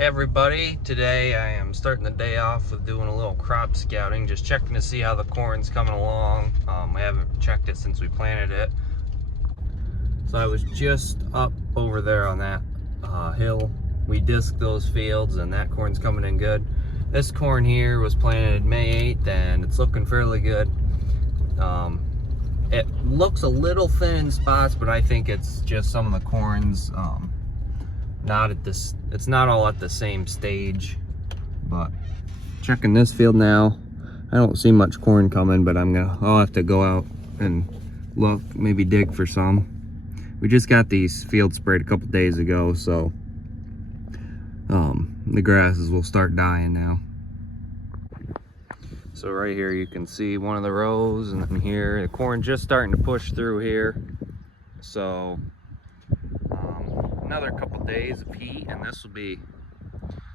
Hey everybody, today I am starting the day off with doing a little crop scouting, just checking to see how the corn's coming along. I haven't checked it since we planted it. So I was just up over there on that hill. We disked those fields and that corn's coming in good. This corn here was planted May 8th and it's looking fairly good. It looks a little thin in spots, but I think it's just some of the corns it's not all at the same stage. But checking this field now, I don't see much corn coming, but I'll have to go out and look, maybe dig for some. We just got these fields sprayed a couple days ago, so the grasses will start dying now. So right here you can see one of the rows, and then here the corn just starting to push through here. So another couple days of heat and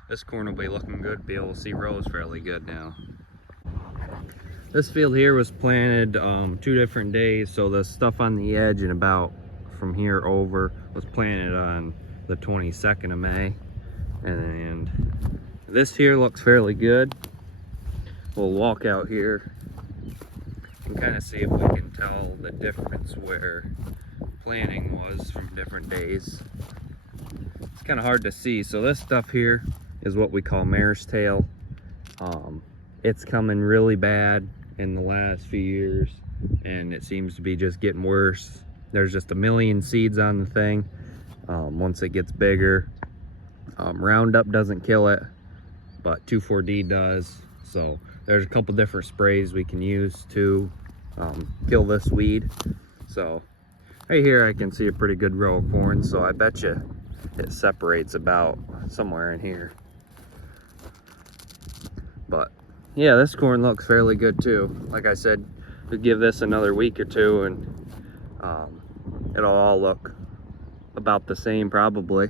this corn will be looking good. Be able to see rows fairly good now. This field here was planted 2 different days, so the stuff on the edge and about from here over was planted on the 22nd of May, and this here looks fairly good. We'll walk out here and kind of see if we can tell the difference where planting was from different days. It's kind of hard to see. So this stuff here is what we call mare's tail. It's coming really bad in the last few years, and it seems to be just getting worse. There's just a million seeds on the thing. Once it gets bigger, Roundup doesn't kill it, but 2,4-D does. So there's a couple different sprays we can use to kill this weed. So right here I can see a pretty good row of corn, so I bet you it separates about somewhere in here. But yeah, this corn looks fairly good too. Like I said, we'll give this another week or two and it'll all look about the same probably.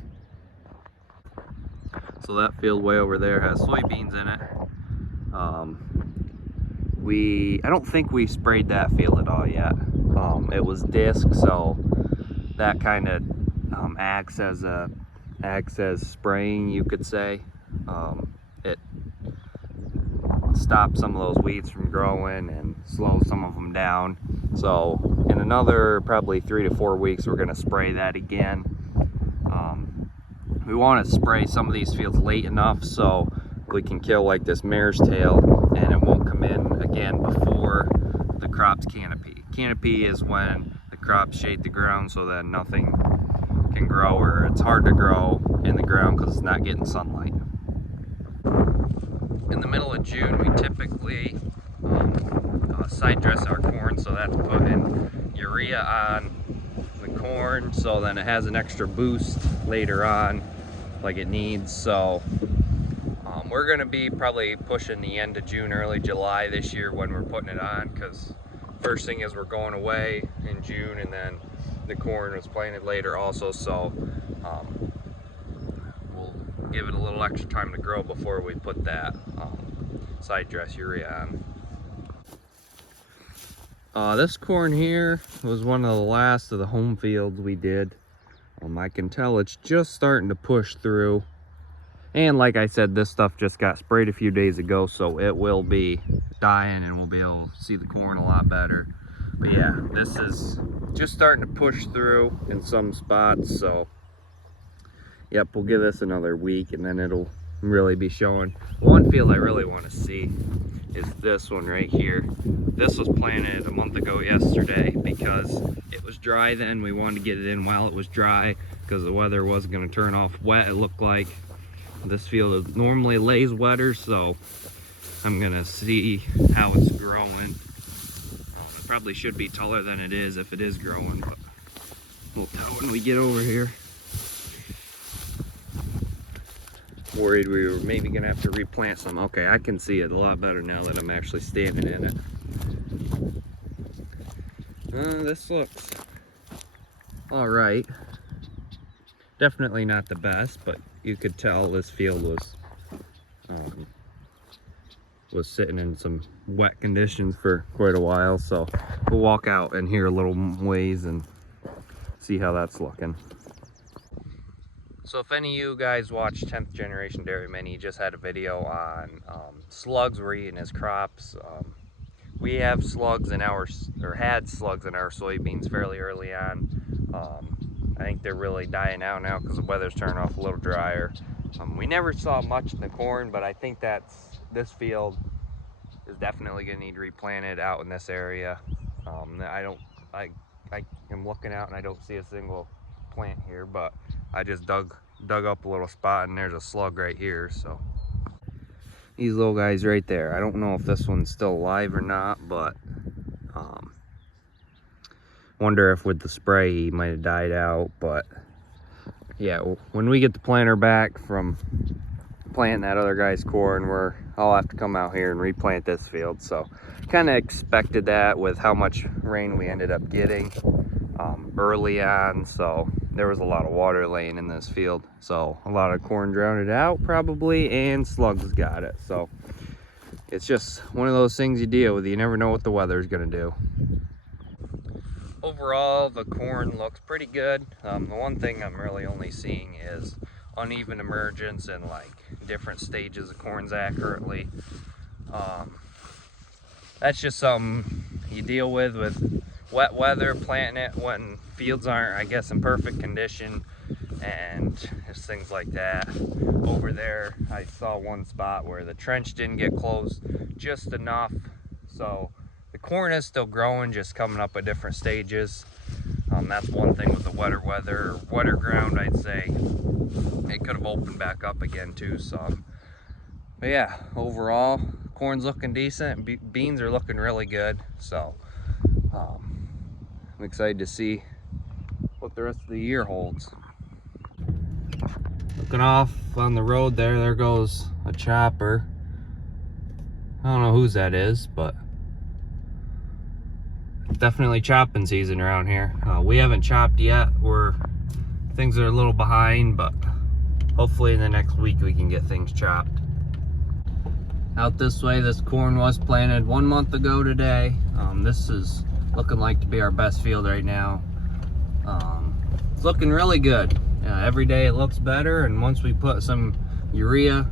So that field way over there has soybeans in it. I don't think we sprayed that field at all yet. It was disc, so that kind of acts as spraying, you could say. It stops some of those weeds from growing and slows some of them down. So in another probably 3 to 4 weeks, we're going to spray that again. We want to spray some of these fields late enough so we can kill like this mare's tail and it won't come in again before the crop's canopy. Canopy is when the crops shade the ground so that nothing can grow, or it's hard to grow in the ground because it's not getting sunlight. In the middle of June, we typically side dress our corn, so that's putting urea on the corn so then it has an extra boost later on like it needs. So we're going to be probably pushing the end of June, early July this year when we're putting it on, because first thing is we're going away in June, and then the corn was planted later also, so we'll give it a little extra time to grow before we put that side dress urea on. This corn here was one of the last of the home fields we did. I can tell it's just starting to push through. And like I said, this stuff just got sprayed a few days ago, so it will be dying and we'll be able to see the corn a lot better. But yeah, this is just starting to push through in some spots, so yep, we'll give this another week and then it'll really be showing. One field I really want to see is this one right here. This was planted a month ago yesterday because it was dry then. We wanted to get it in while it was dry because the weather wasn't going to turn off wet, it looked like. This field normally lays wetter, so I'm gonna see how it's growing. It probably should be taller than it is if it is growing, but we'll tell when we get over here. Worried we were maybe gonna have to replant some. Okay, I can see it a lot better now that I'm actually standing in it. This looks all right. Definitely not the best, but you could tell this field was sitting in some wet conditions for quite a while. So we'll walk out in here a little ways and see how that's looking. So if any of you guys watch 10th Generation Dairyman, he just had a video on slugs were eating his crops. We have slugs in our, or had slugs in our soybeans fairly early on. I think they're really dying out now because the weather's turning off a little drier. We never saw much in the corn, but I think this field is definitely going to need replanted out in this area. I am looking out and I don't see a single plant here, but I just dug up a little spot and there's a slug right here. So these little guys right there, I don't know if this one's still alive or not, but wonder if with the spray he might have died out. But yeah, when we get the planter back from planting that other guy's corn, I'll have to come out here and replant this field. So kind of expected that with how much rain we ended up getting early on. So there was a lot of water laying in this field, so a lot of corn drowned it out probably, and slugs got it. So it's just one of those things you deal with. You never know what the weather's gonna do. Overall, the corn looks pretty good. The one thing I'm really only seeing is uneven emergence and like different stages of corns accurately. That's just something you deal with wet weather, planting it when fields aren't, I guess, in perfect condition, and just things like that. Over there, I saw one spot where the trench didn't get closed just enough, so the corn is still growing, just coming up at different stages. That's one thing with the wetter weather, or wetter ground, I'd say. It could have opened back up again too, so. But yeah, overall, corn's looking decent. Beans are looking really good, so I'm excited to see what the rest of the year holds. Looking off on the road there goes a chopper. I don't know whose that is, but definitely chopping season around here. We haven't chopped yet. Things are a little behind, but hopefully in the next week we can get things chopped. Out this way, this corn was planted 1 month ago today. This is looking like to be our best field right now. It's looking really good. Every day it looks better, and once we put some urea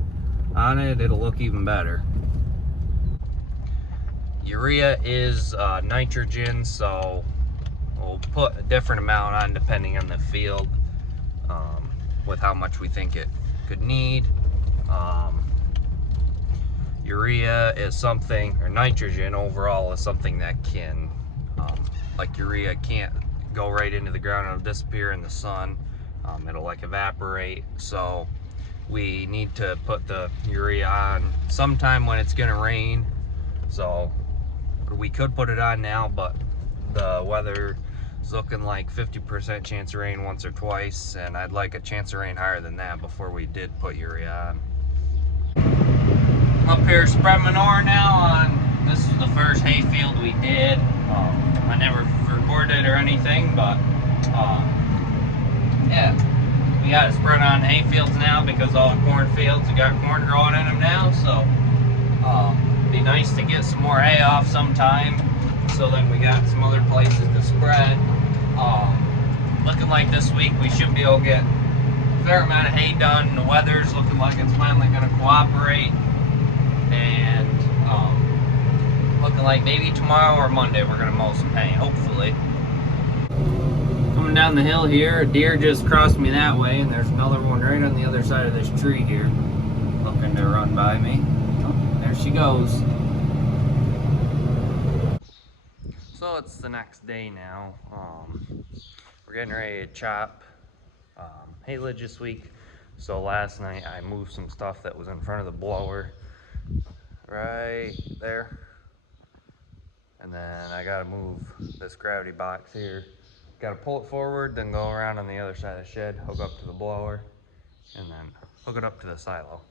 on it, it'll look even better. Urea is nitrogen, so we'll put a different amount on depending on the field, with how much we think it could need. Urea is something, or nitrogen overall is something that can, like urea can't go right into the ground, it'll disappear in the sun. It'll like evaporate, so we need to put the urea on sometime when it's gonna rain. So we could put it on now, but the weather is looking like 50% chance of rain once or twice, and I'd like a chance of rain higher than that before we did put urea on. Up here spreading manure now this is the first hay field we did. I never recorded or anything, but yeah, we got it spread on hay fields now because all the corn fields have got corn growing in them now. So be nice to get some more hay off sometime, so then we got some other places to spread. Looking like this week we should be able to get a fair amount of hay done. The weather's looking like it's finally going to cooperate, and looking like maybe tomorrow or Monday we're going to mow some hay, hopefully. Coming down the hill here, a deer just crossed me that way, and there's another one right on the other side of this tree here, looking to run by me. Oh, there she goes. So it's the next day now. We're getting ready to chop haylage this week. So last night I moved some stuff that was in front of the blower right there, and then I gotta move this gravity box here. Gotta pull it forward, then go around on the other side of the shed, hook up to the blower, and then hook it up to the silo.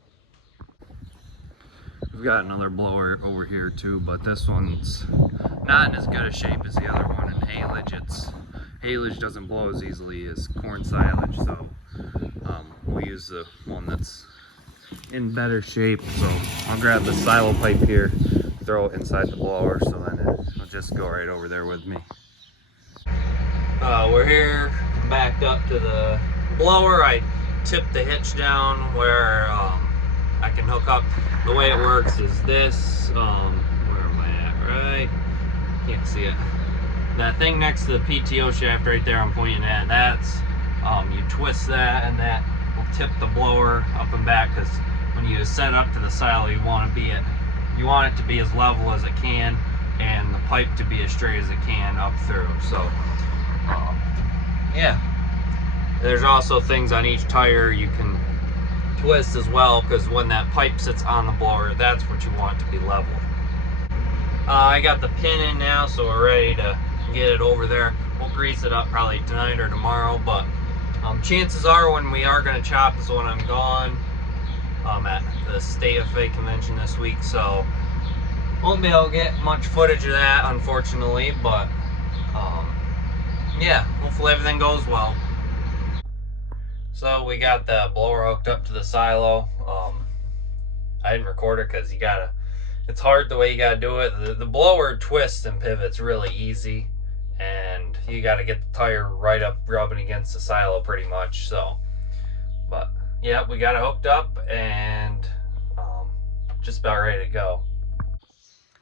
We've got another blower over here too, but this one's not in as good a shape as the other one. And haylage doesn't blow as easily as corn silage, so we use the one that's in better shape. So I'll grab the silo pipe here, throw it inside the blower, so then it'll just go right over there with me. We're here backed up to the blower. I tip the hitch down where I can hook up. The way it works is this, where am I at, right? Can't see it. That thing next to the PTO shaft right there I'm pointing at, that's, you twist that and that will tip the blower up and back, because when you set up to the silo, you want it to be as level as it can, and the pipe to be as straight as it can up through. So, yeah. There's also things on each tire you can twist as well, because when that pipe sits on the blower, that's what you want to be level. I got the pin in now, so we're ready to get it over there. We'll grease it up probably tonight or tomorrow, but chances are when we are going to chop is when I'm gone at the State FA convention this week, so won't be able to get much footage of that, unfortunately, but yeah, hopefully everything goes well. So we got the blower hooked up to the silo. I didn't record it because it's hard the way you gotta do it. The blower twists and pivots really easy, and you gotta get the tire right up rubbing against the silo pretty much. So, but yeah, we got it hooked up and just about ready to go.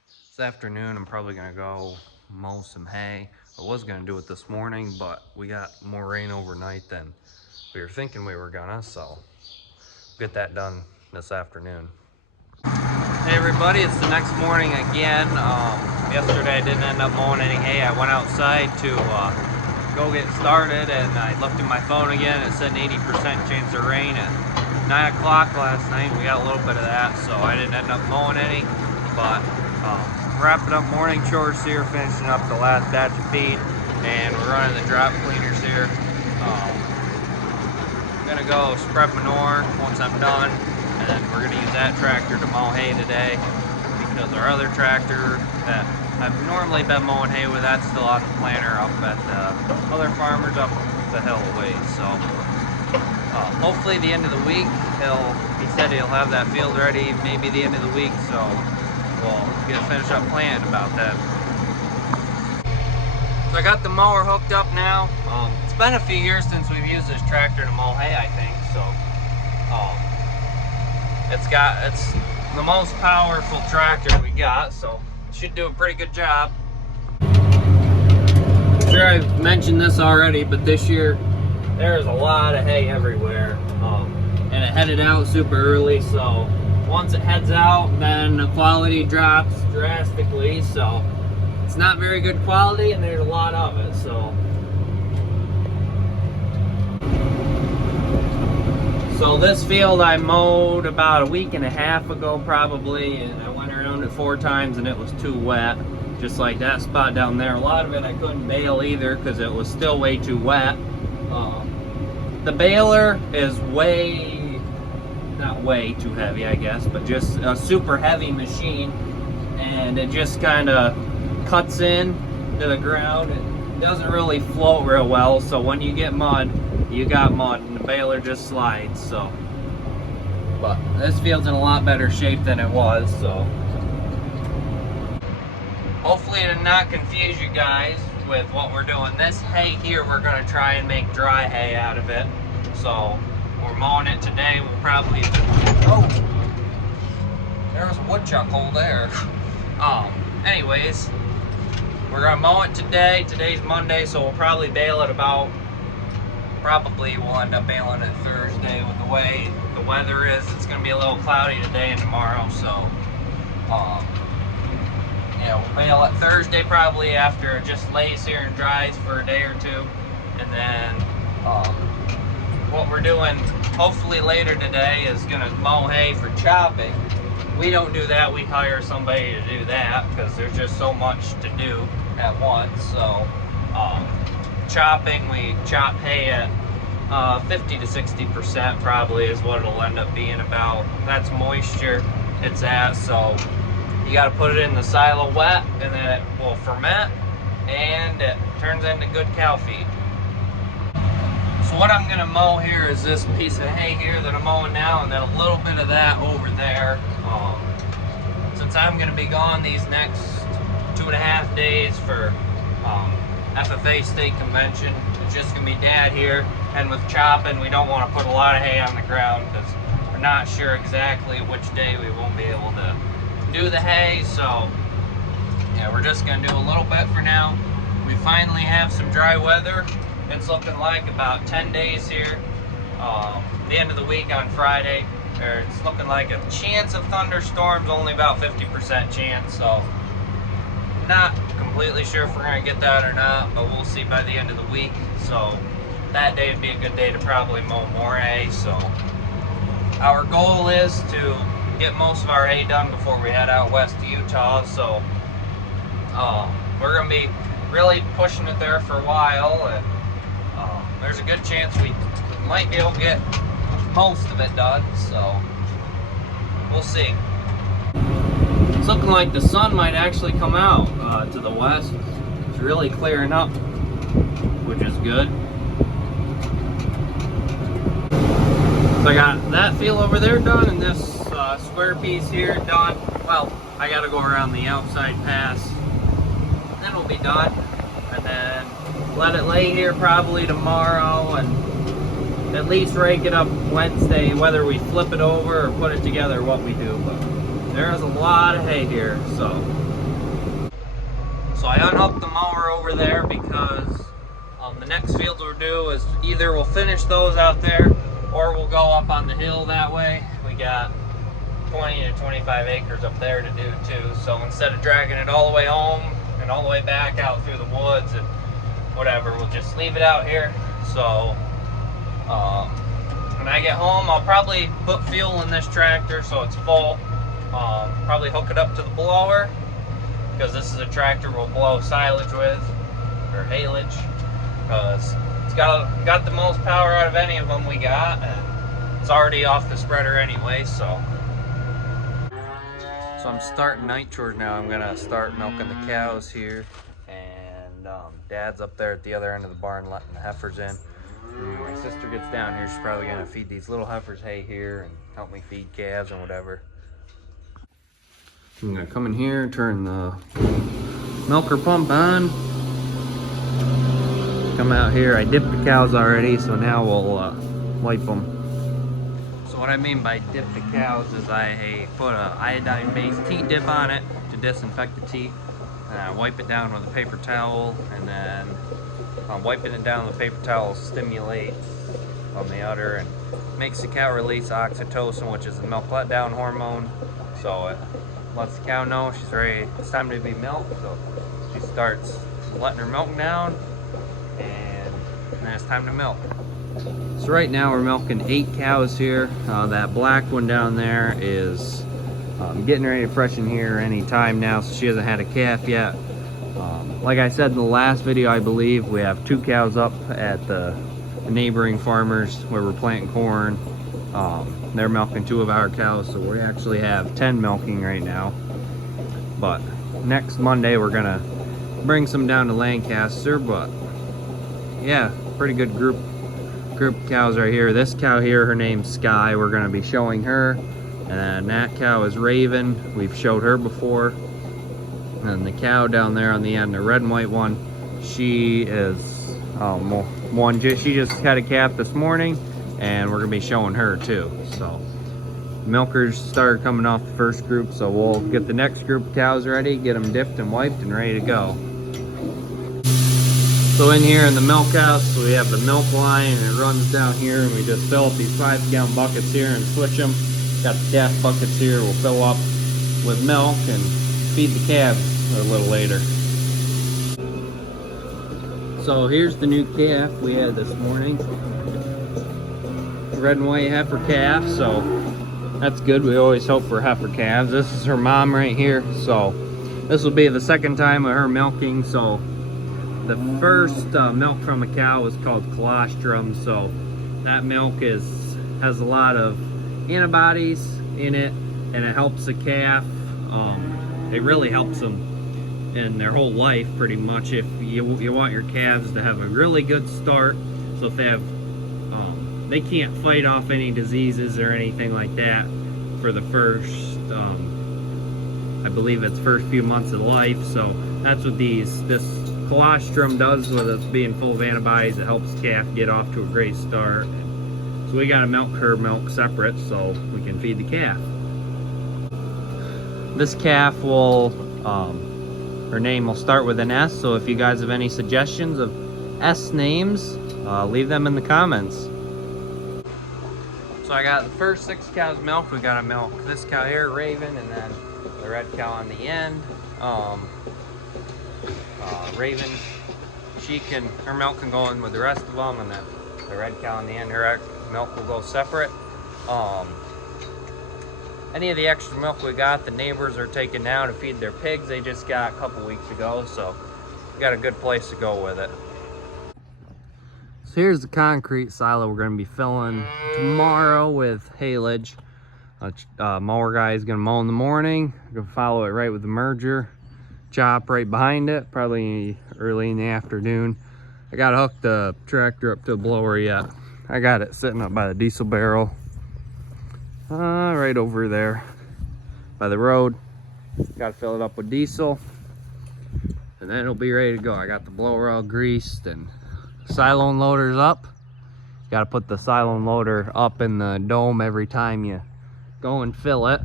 This afternoon I'm probably gonna go mow some hay. I was gonna do it this morning, but we got more rain overnight than we were thinking we were gonna, so get that done this afternoon. Hey everybody, it's the next morning again. Yesterday I didn't end up mowing any hay. I went outside to go get started, and I looked at my phone again. It said an 80% chance of rain at 9 o'clock last night. We got a little bit of that, so I didn't end up mowing any. But wrapping up morning chores here, finishing up the last batch of feed, and we're running the drop cleaners here. I'm gonna go spread manure once I'm done, and then we're gonna use that tractor to mow hay today, because our other tractor that I've normally been mowing hay with, that's still on the planter up at the other farmers up the hill a ways. So hopefully the end of the week, he said he'll have that field ready maybe the end of the week, so we'll get a finish up plan about that. So I got the mower hooked up now. It's been a few years since we've used this tractor to mow hay, I think. So it's the most powerful tractor we got, so it should do a pretty good job. I'm sure I've mentioned this already, but this year there's a lot of hay everywhere, and it headed out super early. So once it heads out, then the quality drops drastically. So it's not very good quality, and there's a lot of it. So this field I mowed about a week and a half ago probably, and I went around it 4 times and it was too wet, just like that spot down there. A lot of it I couldn't bale either because it was still way too wet. The baler is not way too heavy, I guess, but just a super heavy machine, and it just kind of cuts in to the ground. It doesn't really float real well, so when you get mud, you got mud, and the baler just slides. So, but this field's in a lot better shape than it was. So hopefully to not confuse you guys with what we're doing. This hay here, we're gonna try and make dry hay out of it. So we're mowing it today. We'll probably, oh, there was a woodchuck hole there. Anyways, we're gonna mow it today. Today's Monday, so we'll probably bale it we'll end up baling it Thursday. With the way the weather is, it's gonna be a little cloudy today and tomorrow, so yeah, we'll bale it Thursday probably after it just lays here and dries for a day or two. And then what we're doing hopefully later today is gonna mow hay for chopping. We don't do that, we hire somebody to do that because there's just so much to do at once. So chopping, we chop hay at 50 to 60% probably is what it'll end up being about. That's moisture it's at, so you got to put it in the silo wet, and then it will ferment and it turns into good cow feed. So what I'm gonna mow here is this piece of hay here that I'm mowing now, and then a little bit of that over there. Since I'm gonna be gone these next 2.5 days for FFA state convention. It's just gonna be Dad here, and with chopping, we don't want to put a lot of hay on the ground because we're not sure exactly which day we won't be able to do the hay. So yeah, we're just gonna do a little bit for now. We finally have some dry weather. It's looking like about 10 days here. The end of the week on Friday. It's looking like a chance of thunderstorms, only about 50% chance. So not completely sure if we're gonna get that or not, but we'll see by the end of the week. So that day would be a good day to probably mow more hay. So our goal is to get most of our hay done before we head out west to Utah. So we're gonna be really pushing it there for a while, and there's a good chance we might be able to get most of it done. So we'll see. It's looking like the sun might actually come out to the west. It's really clearing up, which is good. So I got that field over there done, and this square piece here done. Well, I got to go around the outside pass, then we'll be done, and then let it lay here probably tomorrow, and at least rake it up Wednesday, whether we flip it over or put it together, what we do. But there's a lot of hay here. So I unhooked the mower over there because the next field we'll do is either we'll finish those out there or we'll go up on the hill that way. We got 20 to 25 acres up there to do too. So instead of dragging it all the way home and all the way back out through the woods and whatever, we'll just leave it out here. So when I get home, I'll probably put fuel in this tractor so it's full. Probably hook it up to the blower, because this is a tractor we'll blow silage with, or haylage, because it's got the most power out of any of them we got, and it's already off the spreader anyway. So I'm starting night chores now. I'm gonna start milking the cows here, and Dad's up there at the other end of the barn letting the heifers in. When my sister gets down here, she's probably gonna feed these little heifers hay here and help me feed calves and whatever. I'm gonna come in here, turn the milker pump on. Come out here, I dipped the cows already, so now we'll wipe them. So what I mean by dip the cows is I put a iodine-based teat dip on it to disinfect the teat, and I wipe it down with a paper towel, and then wiping it down with a paper towel stimulates on the udder and makes the cow release oxytocin, which is the milk letdown hormone. So it lets the cow know she's ready, it's time to be milked. So she starts letting her milk down, and then it's time to milk. So right now we're milking 8 cows here. That black one down there is getting ready to freshen here any time now, so she hasn't had a calf yet. Like I said in the last video, I believe we have 2 cows up at the neighboring farmers where we're planting corn. They're milking 2 of our cows, so we actually have 10 milking right now. But next Monday we're gonna bring some down to Lancaster. But yeah, pretty good group of cows right here. This cow here, her name's Sky. We're gonna be showing her, and that cow is Raven. We've showed her before. And the cow down there on the end, the red and white one, she is she just had a calf this morning, and we're gonna be showing her too. So milkers started coming off the first group, so we'll get the next group of cows ready, get them dipped and wiped and ready to go. So in here in the milk house, we have the milk line, and it runs down here, and we just fill up these 5-gallon buckets here and switch them. Got the calf buckets here, we'll fill up with milk and feed the calves a little later. So here's the new calf we had this morning. Red and white heifer calf, so that's good. We always hope for heifer calves. This is her mom right here. So this will be the second time of her milking. So the first milk from a cow was called colostrum. So that milk has a lot of antibodies in it, and it helps the calf. It really helps them in their whole life, pretty much. If you want your calves to have a really good start, so if they have they can't fight off any diseases or anything like that for the first I believe it's first few months of life. So that's what this colostrum does with it being full of antibodies. It helps the calf get off to a great start. So we gotta milk her milk separate so we can feed the calf. This calf will, her name will start with an S, so if you guys have any suggestions of S names, leave them in the comments. So I got the first 6 cows milked. We gotta milk this cow here, Raven, and then the red cow on the end. Raven, her milk can go in with the rest of them, and then the red cow on the end, her milk will go separate. Any of the extra milk we got, the neighbors are taking now to feed their pigs. They just got a couple weeks ago, so we got a good place to go with it. So here's the concrete silo we're going to be filling tomorrow with haylage. Mower guy is going to mow in the morning. We're going to follow it right with the merger. Chop right behind it, probably early in the afternoon. I got to hook the tractor up to the blower yet. I got it sitting up by the diesel barrel. Right over there by the road. Got to fill it up with diesel, and then it'll be ready to go. I got the blower all greased and silo and loader's up. Got to put the silo and loader up in the dome every time you go and fill it.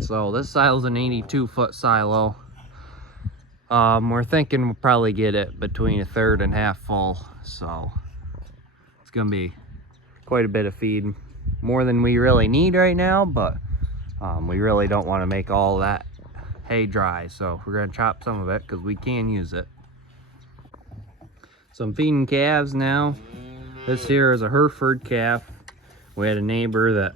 So this silo's an 82-foot silo. We're thinking we'll probably get it between a third and half full, so it's gonna be quite a bit of feed, more than we really need right now, but we really don't want to make all that hay dry, so we're gonna chop some of it because we can use it. So I'm feeding calves now. This here is a Hereford calf. We had a neighbor that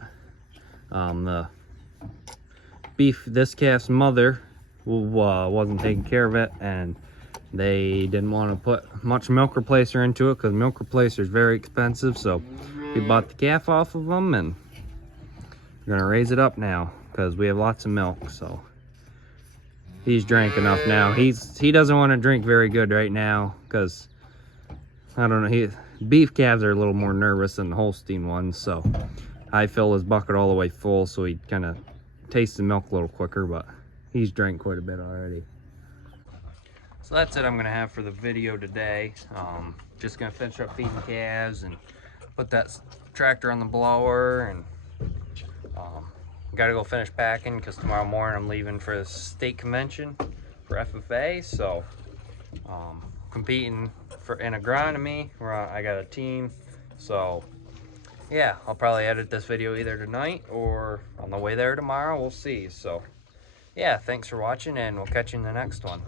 this calf's mother wasn't taking care of it, and they didn't want to put much milk replacer into it because milk replacer is very expensive. So we bought the calf off of them, and we're gonna raise it up now because we have lots of milk. So he's drank enough now. He doesn't want to drink very good right now because I don't know, beef calves are a little more nervous than the Holstein ones. So I fill his bucket all the way full so he kind of tastes the milk a little quicker, but he's drank quite a bit already. So that's it I'm gonna have for the video today. Just gonna finish up feeding calves and put that tractor on the blower, and gotta go finish packing because tomorrow morning I'm leaving for the state convention for FFA. So competing in agronomy, where I got a team. So yeah, I'll probably edit this video either tonight or on the way there tomorrow. We'll see. So yeah, thanks for watching, and we'll catch you in the next one.